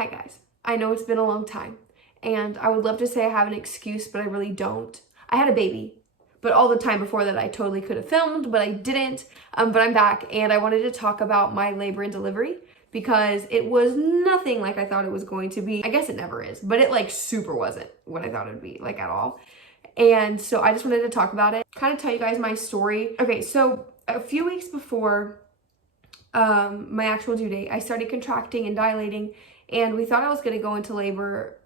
Hi guys, I know it's been a long time and I would love to say I have an excuse, but I really don't. I had a baby, but all the time before that I totally could have filmed, but I didn't. But I'm back and I wanted to talk about my labor and delivery because it was nothing like I thought it was going to be. I guess it never is, but it like super wasn't what I thought it would be, like at all. And so I just wanted to talk about it, kind of tell you guys my story. Okay, so a few weeks before my actual due date, I started contracting and dilating, and we thought I was going to go into labor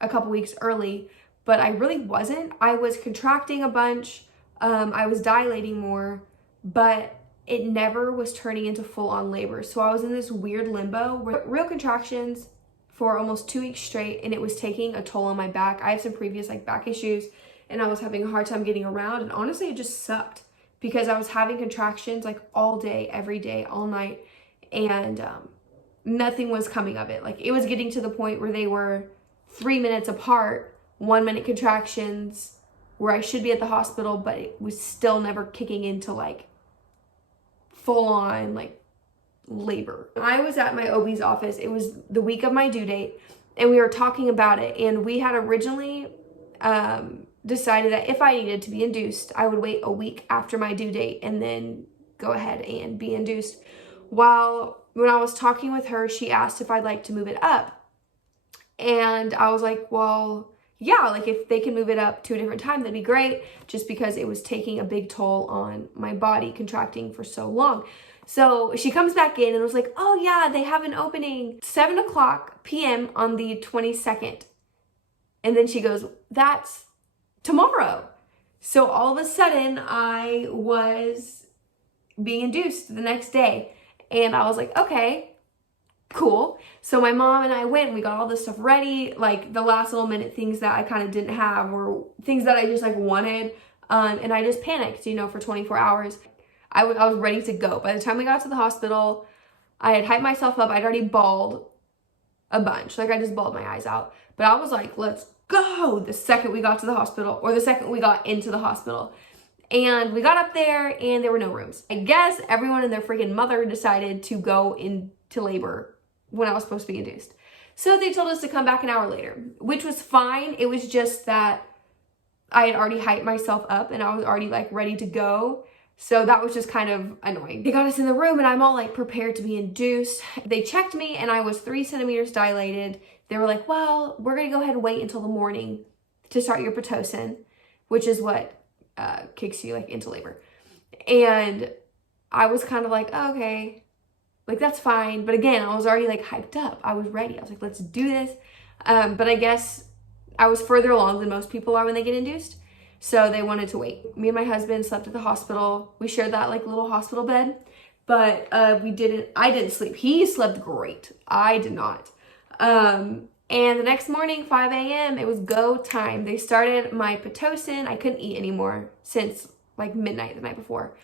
a couple weeks early, but I really wasn't. I was contracting a bunch, I was dilating more, but it never was turning into full-on labor. So I was in this weird limbo where real contractions for almost 2 weeks straight, and it was taking a toll on my back. I have some previous like back issues, and I was having a hard time getting around, and honestly it just sucked because I was having contractions like all day, every day, all night, and nothing was coming of it. Like it was getting to the point where they were 3 minutes apart, 1 minute contractions where I should be at the hospital, but it was still never kicking into like full on like labor. I was at my OB's office. It was the week of my due date and we were talking about it, and we had originally decided that if I needed to be induced, I would wait a week after my due date and then go ahead and be induced. When I was talking with her, she asked if I'd like to move it up. And I was like, well, yeah, like if they can move it up to a different time, that'd be great, just because it was taking a big toll on my body contracting for so long. So she comes back in and was like, oh yeah, they have an opening 7:00 p.m. on the 22nd. And then she goes, that's tomorrow. So all of a sudden I was being induced the next day. And I was like, okay, cool. So my mom and I went and we got all this stuff ready, like the last little minute things that I kind of didn't have or things that I just like wanted. And I just panicked, for 24 hours. I was ready to go. By the time we got to the hospital, I had hyped myself up. I'd already bawled a bunch. Like I just bawled my eyes out. But I was like, let's go the second we got to the hospital, or the second we got into the hospital. And we got up there and there were no rooms. I guess everyone and their freaking mother decided to go into labor when I was supposed to be induced. So they told us to come back an hour later, which was fine. It was just that I had already hyped myself up and I was already like ready to go. So that was just kind of annoying. They got us in the room and I'm all like prepared to be induced. They checked me and I was 3 centimeters dilated. They were like, well, we're gonna go ahead and wait until the morning to start your Pitocin, which is what kicks you like into labor. And I was kind of like, oh, okay, like that's fine. But again, I was already like hyped up. I was ready. I was like, let's do this. But I guess I was further along than most people are when they get induced. So they wanted to wait. Me and my husband slept at the hospital. We shared that like little hospital bed, but I didn't sleep. He slept great. I did not. And the next morning, 5 a.m., it was go time. They started my Pitocin. I couldn't eat anymore since like midnight the night before.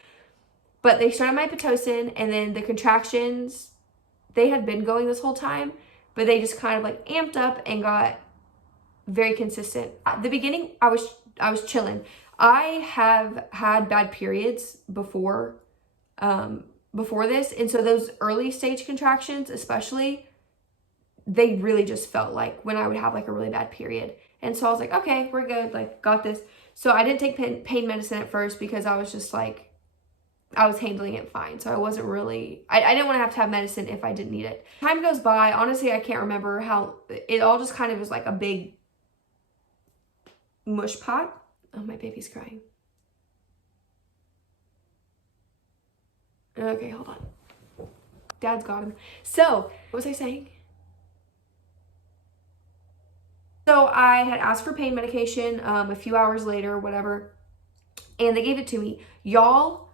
But they started my Pitocin, and then the contractions, they had been going this whole time, but they just kind of like amped up and got very consistent. At the beginning, I was chilling. I have had bad periods before this, and so those early stage contractions especially, they really just felt like when I would have like a really bad period. And so I was like, okay, we're good, like got this. So I didn't take pain medicine at first because I was just like, I was handling it fine. So I wasn't really, I didn't want to have medicine if I didn't need it. Time goes by, honestly, I can't remember how, it all just kind of was like a big mush pot. Oh, my baby's crying. Okay, hold on. Dad's got him. So, what was I saying? So I had asked for pain medication a few hours later, whatever, and they gave it to me. Y'all,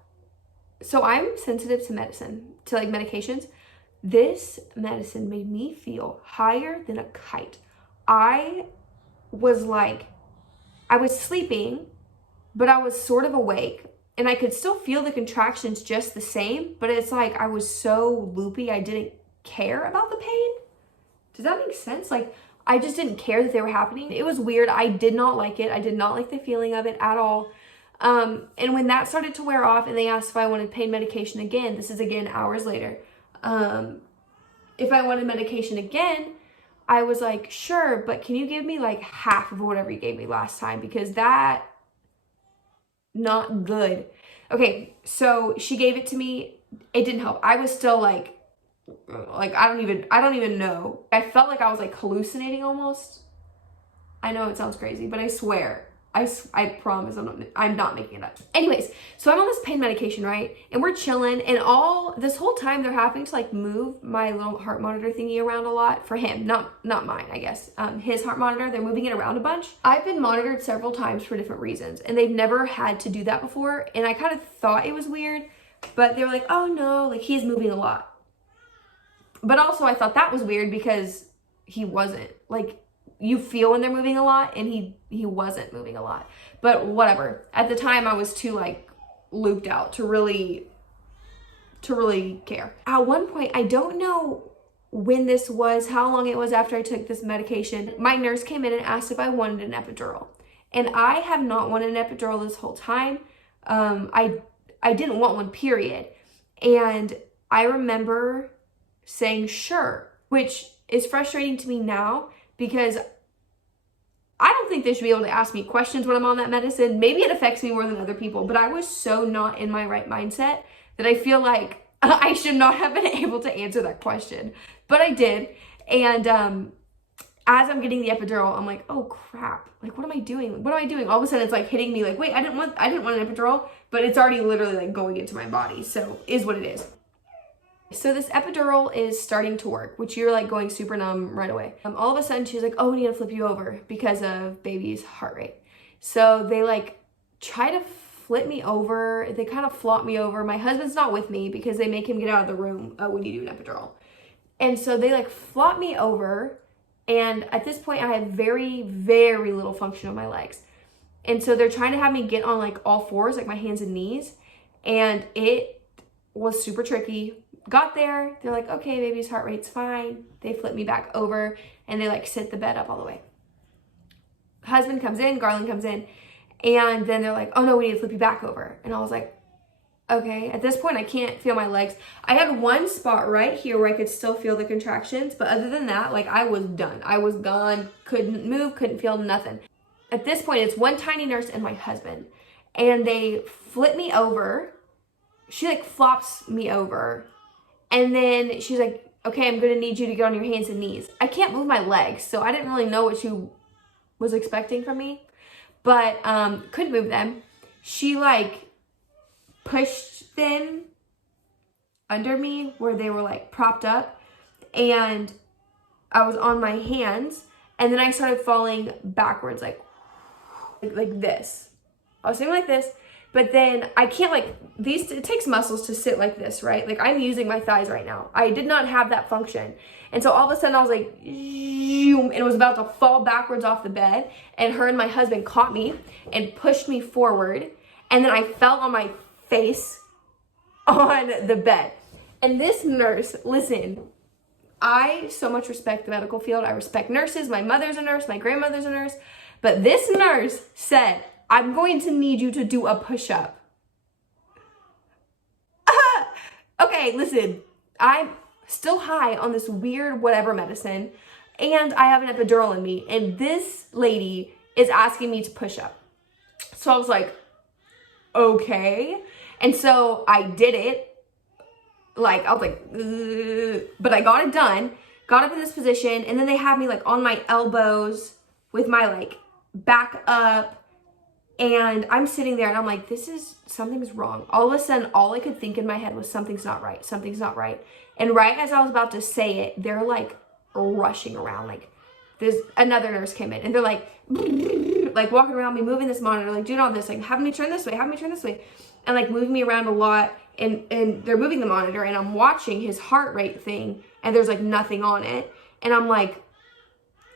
so I'm sensitive to medicine, to like medications. This medicine made me feel higher than a kite. I was sleeping, but I was sort of awake, and I could still feel the contractions just the same, but it's like I was so loopy, I didn't care about the pain. Does that make sense? Like, I just didn't care that they were happening. It was weird. I did not like it. I did not like the feeling of it at all. And when that started to wear off and they asked if I wanted pain medication again, this is again hours later. If I wanted medication again, I was like, sure, but can you give me like half of whatever you gave me last time? Because that, not good. Okay, so she gave it to me. It didn't help. I was still like I don't even know. I felt like I was like hallucinating almost. I know it sounds crazy, but I swear, I promise I'm not making it up. Anyways, so I'm on this pain medication, right? And we're chilling, and this whole time they're having to like move my little heart monitor thingy around a lot for him, not mine, I guess. His heart monitor, they're moving it around a bunch. I've been monitored several times for different reasons, and they've never had to do that before, and I kind of thought it was weird, but they were like, oh no, like he's moving a lot. But also I thought that was weird because he wasn't. Like, you feel when they're moving a lot, and he wasn't moving a lot. But whatever. At the time, I was too like looped out to really care. At one point, I don't know when this was, how long it was after I took this medication, my nurse came in and asked if I wanted an epidural. And I have not wanted an epidural this whole time. I didn't want one, period. And I remember saying sure, which is frustrating to me now, because I don't think they should be able to ask me questions when I'm on that medicine. Maybe it affects me more than other people, but I was so not in my right mindset that I feel like I should not have been able to answer that question. But I did. And as I'm getting the epidural, I'm like, oh crap. Like, what am I doing? What am I doing? All of a sudden it's like hitting me like, wait, I didn't want an epidural, but it's already literally like going into my body. So is what it is. So this epidural is starting to work, which you're like going super numb right away. All of a sudden she's like, oh, we need to flip you over because of baby's heart rate. So they like try to flip me over. They kind of flop me over. My husband's not with me because they make him get out of the room when you do an epidural. And so they like flop me over. And at this point I have very, very little function of my legs. And so they're trying to have me get on like all fours, like my hands and knees. And it was super tricky. Got there, they're like, okay, baby's heart rate's fine. They flip me back over and they like sit the bed up all the way. Husband comes in, Garland comes in, and then they're like, oh no, we need to flip you back over. And I was like, okay. At this point, I can't feel my legs. I had one spot right here where I could still feel the contractions, but other than that, like I was done. I was gone, couldn't move, couldn't feel nothing. At this point, it's one tiny nurse and my husband, and they flip me over. She like flops me over. And then she's like, okay, I'm going to need you to get on your hands and knees. I can't move my legs, so I didn't really know what she was expecting from me, but couldn't move them. She like pushed them under me where they were like propped up, and I was on my hands, and then I started falling backwards like this. I was sitting like this. But then I can't like it takes muscles to sit like this, right? Like I'm using my thighs right now. I did not have that function. And so all of a sudden I was like, and it was about to fall backwards off the bed. And her and my husband caught me and pushed me forward. And then I fell on my face on the bed. And this nurse, listen, I so much respect the medical field. I respect nurses. My mother's a nurse. My grandmother's a nurse. But this nurse said, I'm going to need you to do a push-up. Okay, listen, I'm still high on this weird whatever medicine, and I have an epidural in me, and this lady is asking me to push up. So I was like, okay. And so I did it. Like, I was like, ugh. But I got it done, got up in this position, and then they had me like on my elbows with my like back up. And I'm sitting there and I'm like, something's wrong. All of a sudden, all I could think in my head was something's not right. Something's not right. And right as I was about to say it, they're like rushing around. Like another nurse came in and they're like walking around me, moving this monitor, like doing all this, like have me turn this way, have me turn this way. And like moving me around a lot. And they're moving the monitor and I'm watching his heart rate thing and there's like nothing on it. And I'm like,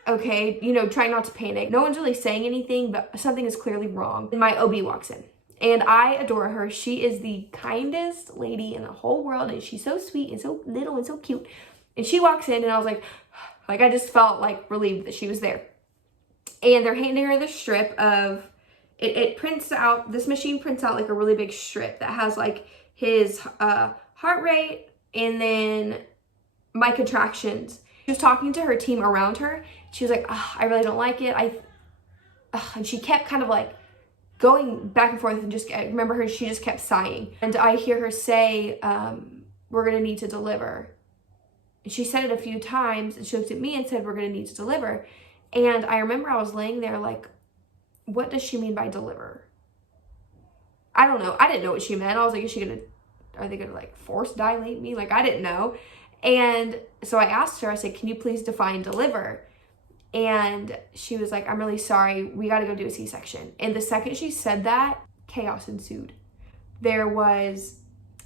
okay, try not to panic. No one's really saying anything, but something is clearly wrong. And my OB walks in, and I adore her. She is the kindest lady in the whole world, and she's so sweet and so little and so cute. And she walks in, and I was like I just felt like relieved that she was there. And they're handing her the strip of, it prints out, this machine prints out like a really big strip that has like his heart rate and then my contractions. She was talking to her team around her. She was like, oh, I really don't like it. And she kept kind of like going back and forth, and I remember her, she just kept sighing. And I hear her say, we're gonna need to deliver. And she said it a few times, and she looked at me and said, we're gonna need to deliver. And I remember I was laying there like, what does she mean by deliver? I don't know. I didn't know what she meant. I was like, are they gonna like force dilate me? Like, I didn't know. And so I asked her, I said, can you please define deliver? And she was like, I'm really sorry. We got to go do a C-section. And the second she said that, chaos ensued. There was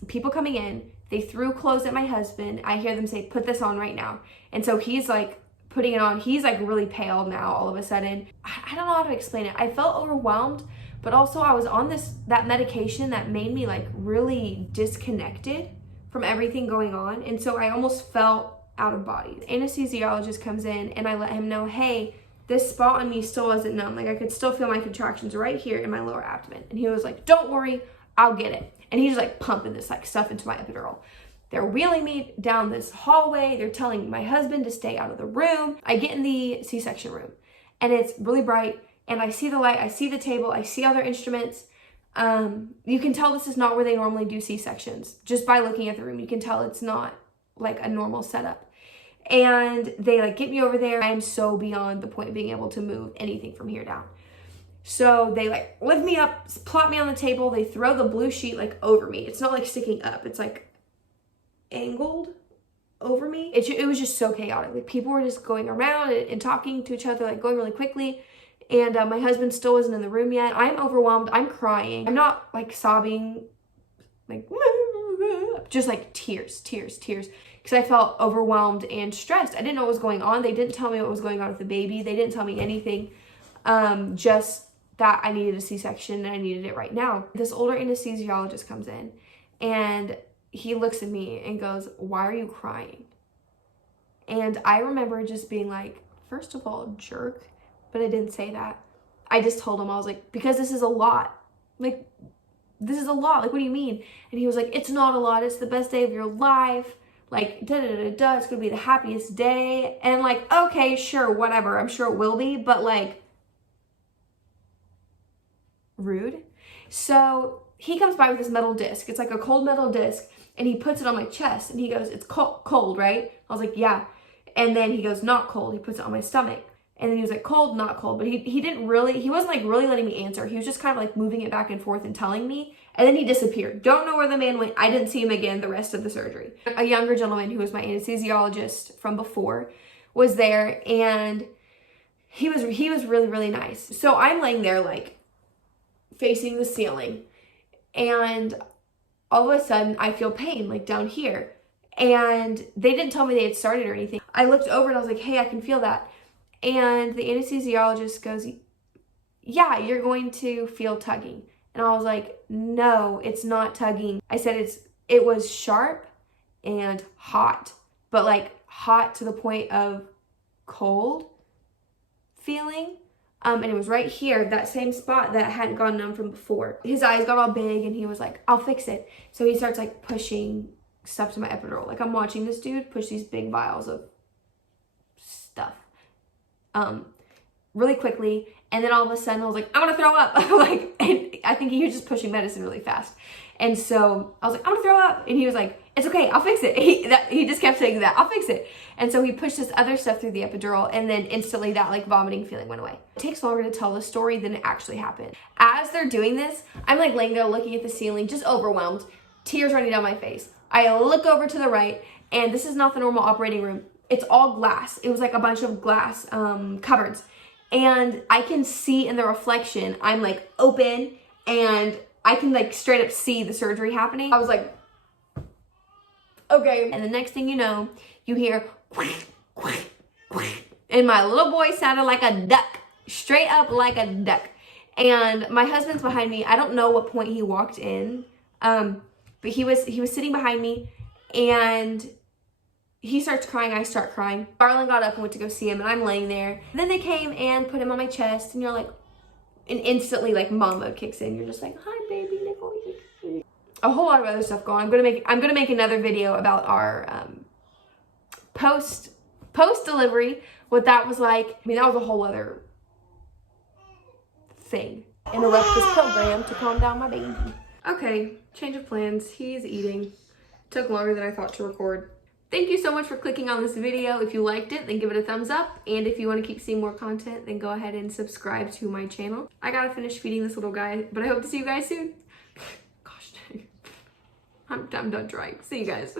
people coming in. They threw clothes at my husband. I hear them say, put this on right now. And so he's like putting it on. He's like really pale now all of a sudden. I don't know how to explain it. I felt overwhelmed, but also I was on that medication that made me like really disconnected from everything going on. And so I almost felt out of body. The anesthesiologist comes in, and I let him know, hey, this spot on me still wasn't numb. Like, I could still feel my contractions right here in my lower abdomen. And he was like, don't worry, I'll get it. And he's like pumping this like stuff into my epidural. They're wheeling me down this hallway. They're telling my husband to stay out of the room. I get in the C-section room, and it's really bright, and I see the light, I see the table, I see other instruments. You can tell this is not where they normally do C-sections. Just by looking at the room, you can tell it's not like a normal setup. And they like get me over there. I am so beyond the point of being able to move anything from here down. So they like lift me up, plop me on the table. They throw the blue sheet like over me. It's not like sticking up. It's like angled over me. It was just so chaotic. Like, people were just going around and talking to each other, like going really quickly. And my husband still wasn't in the room yet. I'm overwhelmed. I'm crying. I'm not like sobbing, like just like tears. Because I felt overwhelmed and stressed. I didn't know what was going on. They didn't tell me what was going on with the baby. They didn't tell me anything. Just that I needed a C-section and I needed it right now. This older anesthesiologist comes in, and he looks at me and goes, why are you crying? And I remember just being like, first of all, jerk. But I didn't say that. I just told him, I was like, because this is a lot. Like, this is a lot. Like, what do you mean? And he was like, it's not a lot. It's the best day of your life. Like, da-da-da-da-da, it's gonna be the happiest day. And like, okay, sure, whatever, I'm sure it will be, but like, rude. So he comes by with this metal disc. It's like a cold metal disc, and he puts it on my chest, and he goes, it's cold, right? I was like, yeah. And then he goes, not cold. He puts it on my stomach. And then he was like, cold, not cold. But he wasn't like really letting me answer. He was just kind of like moving it back and forth and telling me. And then he disappeared. Don't know where the man went. I didn't see him again the rest of the surgery. A younger gentleman who was my anesthesiologist from before was there, and he was really, really nice. So I'm laying there like facing the ceiling, and all of a sudden I feel pain like down here. And they didn't tell me they had started or anything. I looked over and I was like, hey, I can feel that. And the anesthesiologist goes, yeah, you're going to feel tugging. And I was like, no, it's not tugging. I said it was sharp and hot, but like hot to the point of cold feeling. And it was right here, that same spot that hadn't gone numb from before. His eyes got all big, and he was like, I'll fix it. So he starts like pushing stuff to my epidural. Like, I'm watching this dude push these big vials of stuff really quickly. And then all of a sudden I was like, I'm gonna throw up. Like, and I think he was just pushing medicine really fast. And so I was like, I'm gonna throw up. And he was like, it's okay, I'll fix it. He just kept saying that, I'll fix it. And so he pushed this other stuff through the epidural, and then instantly that like vomiting feeling went away. It takes longer to tell the story than it actually happened. As they're doing this, I'm like laying there looking at the ceiling, just overwhelmed, tears running down my face. I look over to the right, and this is not the normal operating room. It's all glass. It was like a bunch of glass cupboards. And I can see in the reflection, I'm like open, and I can like straight up see the surgery happening. I was like, okay. And the next thing you know, you hear, and my little boy sounded like a duck, straight up like a duck. And my husband's behind me. I don't know what point he walked in, but he was sitting behind me, and he starts crying, I start crying. Darlin got up and went to go see him, and I'm laying there. And then they came and put him on my chest, and you're like, and instantly like mom mode kicks in. You're just like, hi baby Nicole. A whole lot of other stuff going on. I'm gonna make another video about our post post-delivery, what that was like. I mean, that was a whole other thing. Interrupt this program to calm down my baby. Okay, change of plans. He's eating. Took longer than I thought to record. Thank you so much for clicking on this video. If you liked it, then give it a thumbs up. And if you want to keep seeing more content, then go ahead and subscribe to my channel. I gotta finish feeding this little guy, but I hope to see you guys soon. Gosh dang. I'm done trying. See you guys.